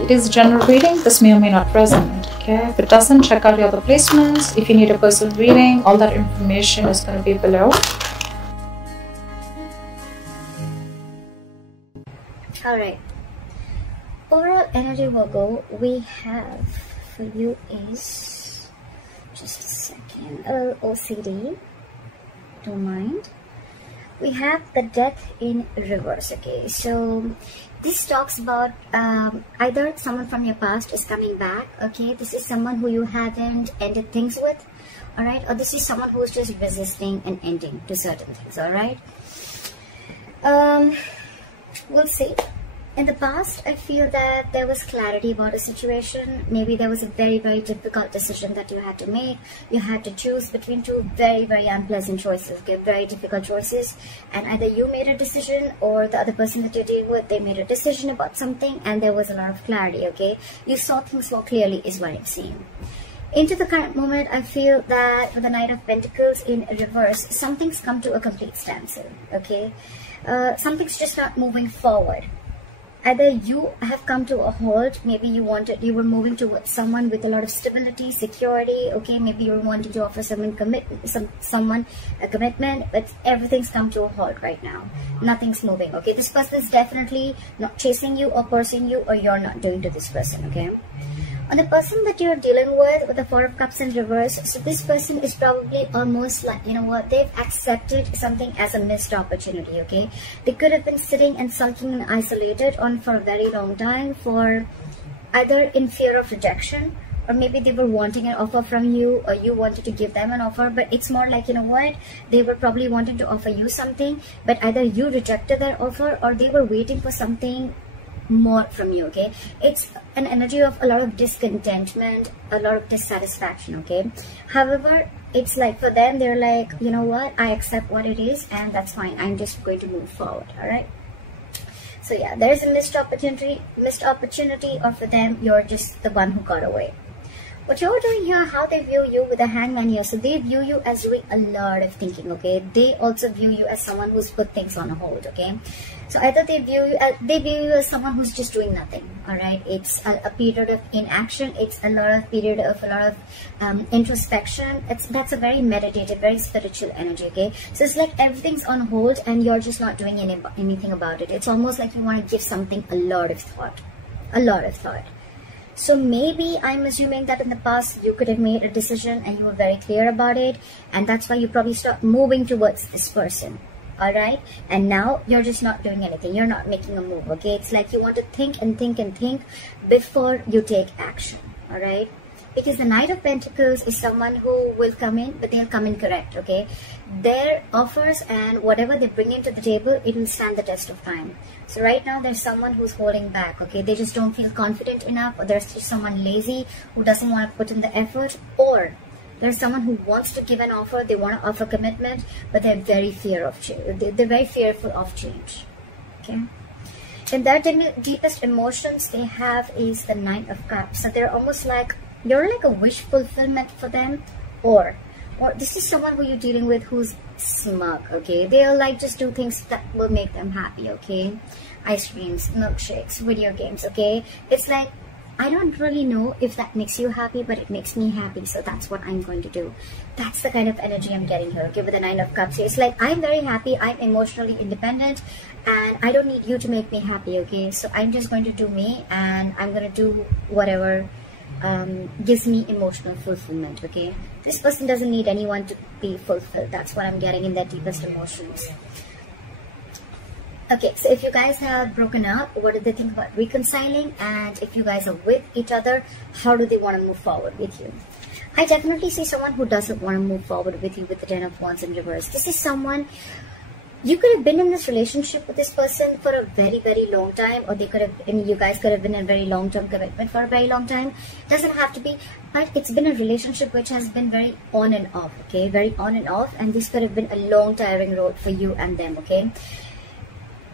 it is general reading. This may or may not resonate. Okay, if it doesn't, check out your other placements. If you need a personal reading, all that information is going to be below. Alright, overall energy Virgo we have for you is, just a second, OCD, don't mind. We have the Death in reverse. Okay, so this talks about either someone from your past is coming back. Okay, this is someone who you haven't ended things with, alright, or this is someone who's just resisting an ending to certain things, alright. We'll see. In the past, I feel that there was clarity about a situation. Maybe there was a very, very difficult decision that you had to make. You had to choose between two very, very unpleasant choices, okay? Very difficult choices. And either you made a decision or the other person that you're dealing with, they made a decision about something and there was a lot of clarity, okay? You saw things more clearly is what I'm seeing. Into the current moment, I feel that for the Knight of Pentacles in reverse, something's come to a complete standstill, okay? Something's just not moving forward. Either you have come to a halt, maybe you were moving towards someone with a lot of stability, security, okay, maybe you were wanting to offer someone a commitment, but everything's come to a halt right now. Nothing's moving, okay? This person is definitely not chasing you or pursuing you, or you're not doing to this person, okay? On the person that you're dealing with the Four of Cups in reverse, so this person is probably almost like, you know what, they've accepted something as a missed opportunity, okay? They could have been sitting and sulking and isolated on for a very long time, for either in fear of rejection, or maybe they were wanting an offer from you, or you wanted to give them an offer, but it's more like, you know what, they were probably wanting to offer you something, but either you rejected their offer or they were waiting for something more from you, okay? It's an energy of a lot of discontentment, a lot of dissatisfaction, okay? However, it's like for them, they're like, you know what, I accept what it is and that's fine, I'm just going to move forward, all right? So yeah, there's a missed opportunity, or for them, you're just the one who got away. What you're doing here, how they view you with the Hangman here, so they view you as doing a lot of thinking, okay? They also view you as someone who's put things on hold, okay? So either they view you as someone who's just doing nothing, all right? It's a period of inaction. It's a lot of introspection. That's a very meditative, very spiritual energy, okay? So it's like everything's on hold and you're just not doing anything about it. It's almost like you want to give something a lot of thought, So maybe I'm assuming that in the past you could have made a decision and you were very clear about it, and that's why you probably start moving towards this person, all right? And now you're just not doing anything. You're not making a move, okay? It's like you want to think and think and think before you take action, all right? Because the Knight of Pentacles is someone who will come in, but they'll come in correct, okay? Their offers and whatever they bring into the table, it will stand the test of time. So right now, there's someone who's holding back, okay? They just don't feel confident enough, or there's just someone lazy who doesn't want to put in the effort, or there's someone who wants to give an offer, they want to offer commitment, but they're very they're very fearful of change, okay? And their deepest emotions they have is the Knight of Cups. So they're almost like, you're like a wish fulfillment for them, or this is someone who you're dealing with who's smug, okay? They'll like just do things that will make them happy, okay? Ice creams, milkshakes, video games, okay? It's like, I don't really know if that makes you happy, but it makes me happy, so that's what I'm going to do. That's the kind of energy I'm getting here, okay, with the Nine of Cups. It's like, I'm very happy, I'm emotionally independent, and I don't need you to make me happy, okay? So I'm just going to do me, and I'm going to do whatever gives me emotional fulfillment, okay? This person doesn't need anyone to be fulfilled. That's what I'm getting in their deepest emotions. Okay, so if you guys have broken up, what do they think about reconciling? And if you guys are with each other, how do they want to move forward with you? I definitely see someone who doesn't want to move forward with you with the Ten of Wands in reverse. This is someone, you could have been in this relationship with this person for a very, very long time, or they could have, you guys could have been in a very long-term commitment for a very long time. Doesn't have to be, but it's been a relationship which has been very on and off, okay? Very on and off, and this could have been a long, tiring road for you and them, okay?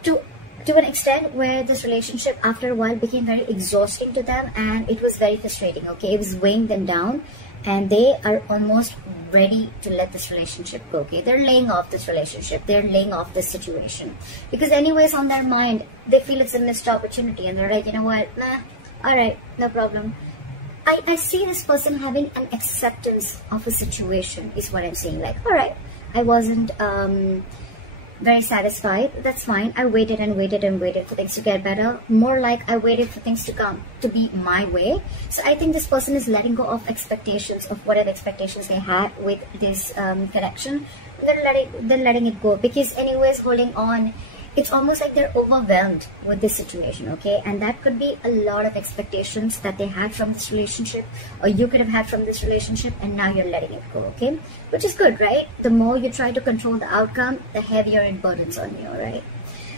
To an extent where this relationship after a while became very exhausting to them, and it was very frustrating, okay? It was weighing them down, and they are almost ready to let this relationship go, okay? They're laying off this relationship, they're laying off this situation, because anyways on their mind they feel it's a missed opportunity, and they're like, you know what, nah, Alright, no problem. I see this person having an acceptance of a situation is what I'm saying. Like, alright, I wasn't very satisfied. That's fine. I waited and waited and waited for things to get better. More like I waited for things to come to be my way. So I think this person is letting go of expectations, of whatever expectations they had with this connection. They're letting it go, because anyways, holding on, it's almost like they're overwhelmed with this situation, okay? And that could be a lot of expectations that they had from this relationship, or you could have had from this relationship, and now you're letting it go, okay? Which is good, right? The more you try to control the outcome, the heavier it burdens on you, right?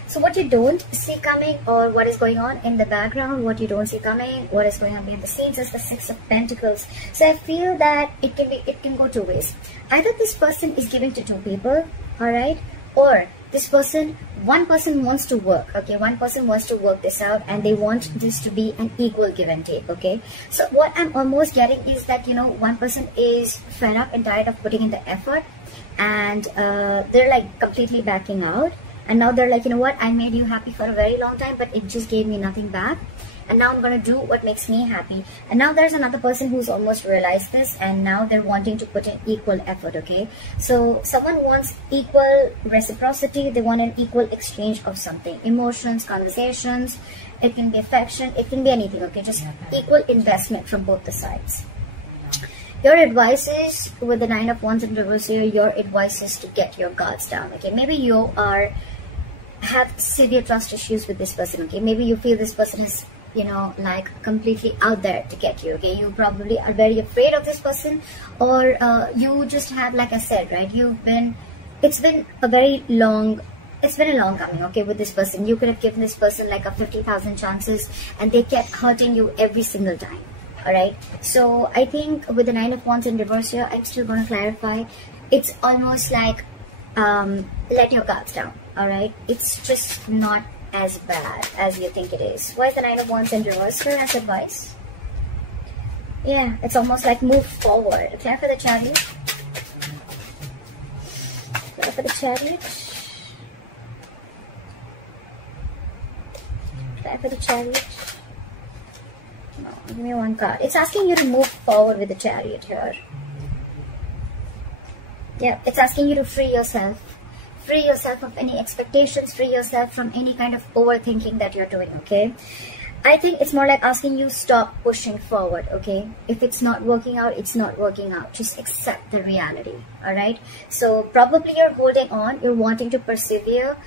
So what you don't see coming, or what is going on in the background, what you don't see coming, what is going on behind the scenes, is the Six of Pentacles. So I feel that it can go two ways. Either this person is giving to two people, all right? Or this person, one person wants to work, okay? One person wants to work this out, and they want this to be an equal give and take, okay? So what I'm almost getting is that, you know, one person is fed up and tired of putting in the effort, and they're like completely backing out. And now they're like, you know what, I made you happy for a very long time, but it just gave me nothing back. And now I'm going to do what makes me happy. And now there's another person who's almost realized this, and now they're wanting to put in equal effort, okay? So someone wants equal reciprocity. They want an equal exchange of something. Emotions, conversations, it can be affection, it can be anything, okay? Just equal investment from both the sides. Your advice is, with the Nine of Wands in reverse here, your advice is to get your guards down, okay? Maybe you have severe trust issues with this person, okay? Maybe you feel this person is, you know, like completely out there to get you, okay? You probably are very afraid of this person, or you just have, like I said, right, it's been a long coming, okay, with this person. You could have given this person like a 50,000 chances, and they kept hurting you every single time, all right? So I think with the Nine of Wands in reverse here, I'm still going to clarify. It's almost like let your guards down, all right? It's just not as bad as you think it is. Why is the Nine of Wands in reverse here as advice? Yeah, it's almost like move forward. Clear for the Chariot. Clear for the Chariot. Clear for the Chariot. No, give me one card. It's asking you to move forward with the Chariot here. Yeah, it's asking you to free yourself. Free yourself of any expectations, free yourself from any kind of overthinking that you're doing, okay? I think it's more like asking you stop pushing forward, okay? If it's not working out, it's not working out. Just accept the reality, all right? So probably you're holding on, you're wanting to persevere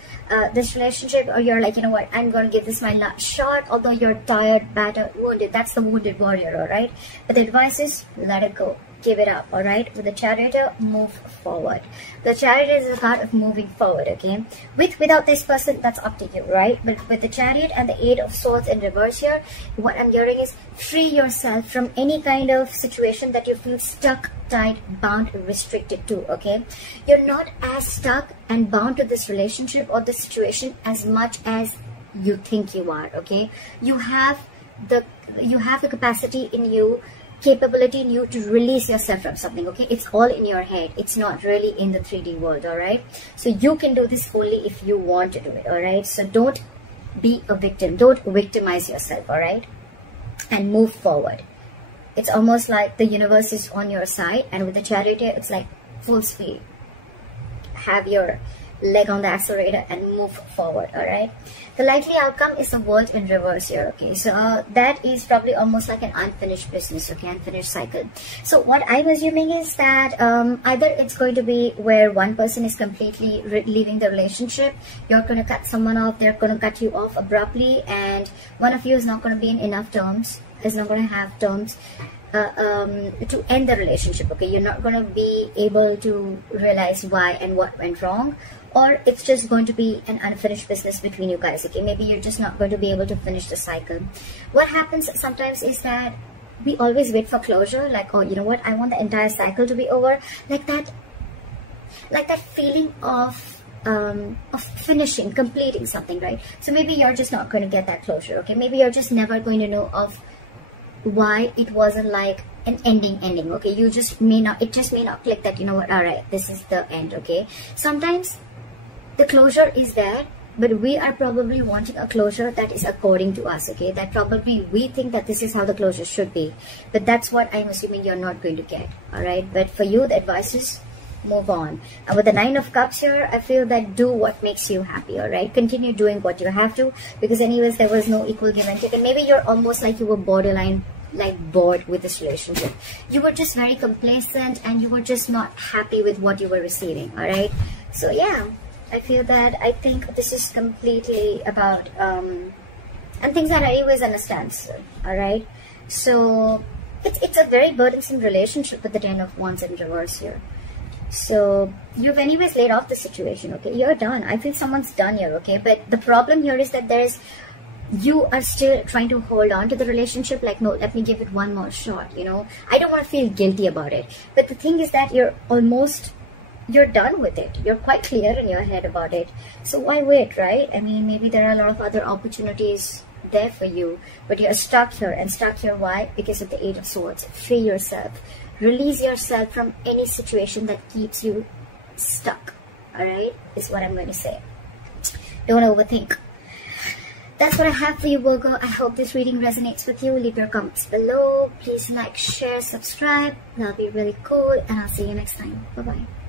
this relationship, or you're like, you know what, I'm going to give this my last shot, although you're tired, battered, wounded. That's the wounded warrior, all right? But the advice is let it go. Give it up, all right? With the Chariot, move forward. The Chariot is a card of moving forward, okay? Without this person, that's up to you, right? But with the Chariot and the Eight of Swords in reverse here, what I'm hearing is free yourself from any kind of situation that you feel stuck, tied, bound, restricted to, okay? You're not as stuck and bound to this relationship or this situation as much as you think you are, okay? You have the capacity in you, capability in you to release yourself from something, okay? It's all in your head. It's not really in the 3D world, all right? So you can do this only if you want to do it, all right? So don't be a victim. Don't victimize yourself, all right? And move forward. It's almost like the universe is on your side, and with the Chariot here, it's like full speed. Have your leg on the accelerator and move forward, all right? The likely outcome is the World in reverse here, okay? So that is probably almost like an unfinished business, okay? Unfinished cycle. So what I'm assuming is that either it's going to be where one person is completely leaving the relationship, you're going to cut someone off, they're going to cut you off abruptly, and one of you is not going to be in enough terms, is not going to have terms to end the relationship, okay? You're not going to be able to realize why and what went wrong, or it's just going to be an unfinished business between you guys, okay? Maybe you're just not going to be able to finish the cycle. What happens sometimes is that we always wait for closure, like, oh, you know what, I want the entire cycle to be over, like that feeling of finishing, completing something, right? So maybe you're just not going to get that closure, okay? Maybe you're just never going to know of why it wasn't like an ending, okay? It just may not click that, you know what, all right, this is the end, okay? Sometimes the closure is there, but we are probably wanting a closure that is according to us, okay? That probably we think that this is how the closure should be, but that's what I'm assuming you're not going to get, all right? But for you, the advice is move on. And with the 9 of Cups here, I feel that do what makes you happy, all right? Continue doing what you have to, because anyways, there was no equal give and take, and maybe you're almost like you were borderline like bored with this relationship. You were just very complacent and you were just not happy with what you were receiving, all right? So yeah, I feel that I think this is completely about and things are anyways on a standstill, all right? So it's a very burdensome relationship with the 10 of Wands in reverse here. So you've anyways laid off the situation, okay? You're done. I feel someone's done here, okay? But the problem here is that you are still trying to hold on to the relationship, like, no, let me give it one more shot, you know? I don't want to feel guilty about it. But the thing is that you're done with it. You're quite clear in your head about it. So why wait, right? I mean, maybe there are a lot of other opportunities there for you, but you're stuck here. And stuck here, why? Because of the 8 of Swords. Free yourself. Release yourself from any situation that keeps you stuck, all right? Is what I'm going to say. Don't overthink. That's what I have for you, Virgo. I hope this reading resonates with you. Leave your comments below. Please like, share, subscribe. That'll be really cool. And I'll see you next time. Bye-bye.